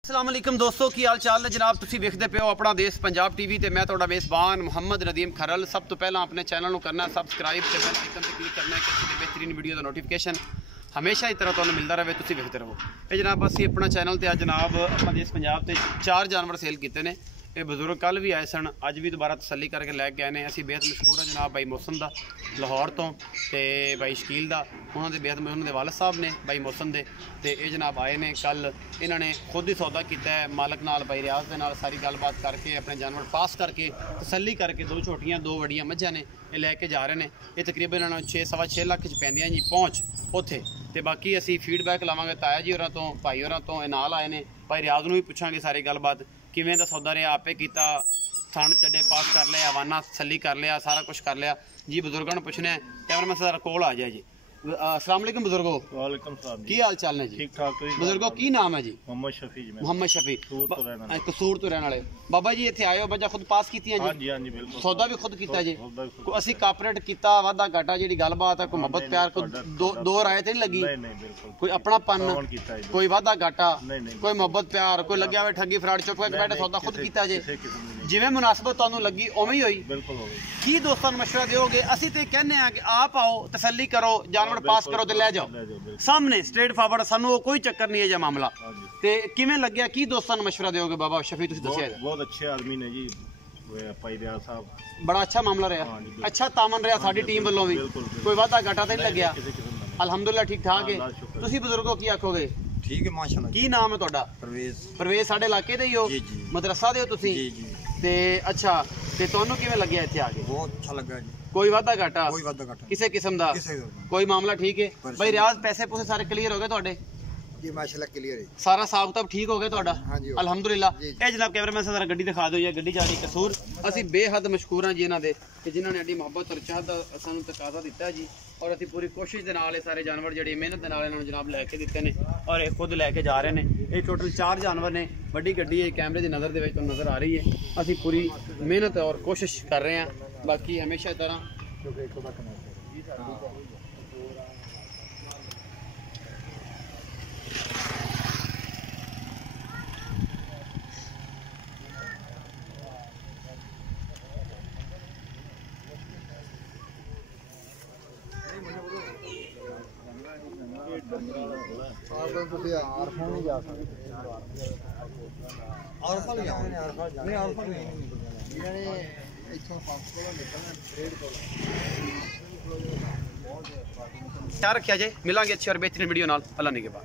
अस्सलामुअलैकुम दोस्तों की हाल चाल है जनाब। तुसी वेखदे पे हो अपना देश पंजाब टीवी ते मैं तुहाडा मेज़बान मुहम्मद नदीम खरल। सब तो पहला अपने चैनल को करना सबसक्राइब ते बेल आइकन ते क्लिक करना है कि बेहतरीन वीडियो का नोटिफिकेशन हमेशा इस तरह तुहानू मिलता रहे। तुसी वेखदे रहो। ये जनाब असी अपना चैनल ते जनाब अपना देश पंजाब ते 4 जानवर सेल किए ने। ये बजुर्ग कल भी आए सन, अज भी दोबारा तसली करके लैके आए हैं। असी बेहद मशहूर है जनाब भाई मौसम का लाहौर तो ते भाई शकील का उन्होंने बेहद उन्होंने वालद साहब ने भाई मौसम के ते ये जनाब आए ने। कल इन्होंने खुद ही सौदा किया है मालक नाल भाई रियाज के नाल सारी गलबात करके अपने जानवर पास करके तसली करके 2 छोटियां 2 वड्डियां मझां ने ये लैके जा रहे हैं। ये तकरीबन इन्होंने 6-6.25 लाख च पैंदियां जी पहुँच उत्थे। तो बाकी असी फीडबैक लवांगे ताया जी होरां तो भाई होरां तो नाल आए ने। भाई रियाज नूं भी पुछांगे सारी गलबात किवें दा सौदा रहा, आपे कीता थण चड्डे पास कर लिया, हवाना तसली कर लिया, सारा कुछ कर लिया जी। बुजुर्गों ने पूछना है कैमरामैन सारा कोल आ जाए जी। अस्सलाम वालेकुम बुजुर्गो। वालेकुम सलाम की हाल चाल ने जी? ठीक ठाक बुजुर्गो की नाम है जी? मोहम्मद शफी जी। मोहम्मद शफी कसूर तो रहने वाले बाबा जी इत्थे आए हो बजा खुद पास कीतियां जी? हां जी, हां जी बिल्कुल। सौदा भी खुद कीता जी? असी कापरेट कीता वादा घाटा जी गलबात है कोई मोहब्बत प्यार कोई दो राय तो नहीं लगी? नहीं नहीं बिल्कुल। कोई अपनापन कोई वादा घाटा कोई मोहब्बत प्यार कोई लग्या हुआ ठगी फ्रॉड चुप करके बैठे सौदा खुद कीता जी? जिवें मुनासबत तुहानू लगी उवें ही होई? बिल्कुल हो गई। की की दोस्तां नूं मशवरा दिओगे? असी ते कहने आ कि आप आओ तसल्ली करो जानवर पास करो ते ले जाओ सामने स्ट्रेट फॉरवर्ड, सानू कोई चक्कर नहीं है जा मामला। ते किवें लग्या की दोस्तां नूं मशवरा दिओगे बाबा शफी? तुसीं दस्सिया बहुत अच्छे आदमी ने जी भाई रियाज साहब, बड़ा अच्छा मामला रहा, अच्छा तामन रहा साडी टीम वालों भी, कोई वादा घाटा तो नहीं लग्या? अल्हम्दुलिल्लाह ठीक ठाक है। तुसीं बुजुर्गो की आखोगे? ठीक है माशाल्लाह। की नाम है तुहाडा? परवेज। परवेज साडे इलाके दे ही हो? मदरसा दे हो तुसीं? जी जी। ते अच्छा ते तुहानू किवें लग्या इत्थे आके? बहुत अच्छा लगा जी। कोई वादा घाटा कोई वादा घाटा किसी किस्म दा? कोई मामला ठीक है? भाई रियाज पैसे पूसे सारे क्लियर हो गए तुहाडे? जी माशाल्लाह क्लियर है। सारा हिसाब किताब ठीक हो गया तुहाडा? हां जी अल्हम्दुलिल्लाह। ए जनाब कैमरामैन साहब जरा गड्डी दिखा दो या गड्डी जा रही कसूर। असी बेहद मशकूर हां जी इन्हां दे कि जिन्हां ने एडी मोहब्बत और चाहत दा सानू तकाजा दिता है जी। और असी पूरी कोशिश दे नाल सारे जानवर जेहड़े मेहनत दे नाल इन्हां नूं जनाब लैके दित्ते ने और ये खुद लैके जा रहे हैं। ये टोटल 4 जानवर ने। वड्डी गड्डी है कैमरे दी नज़र दे विच नज़र आ रही है। असी पूरी मेहनत और कोशिश कर रहे हैं बाकी हमेशा तरह क्या रखा जाए। मिलांगे अच्छी और बेहतरीन वीडियो नाल। अल्लाह ने के बाद।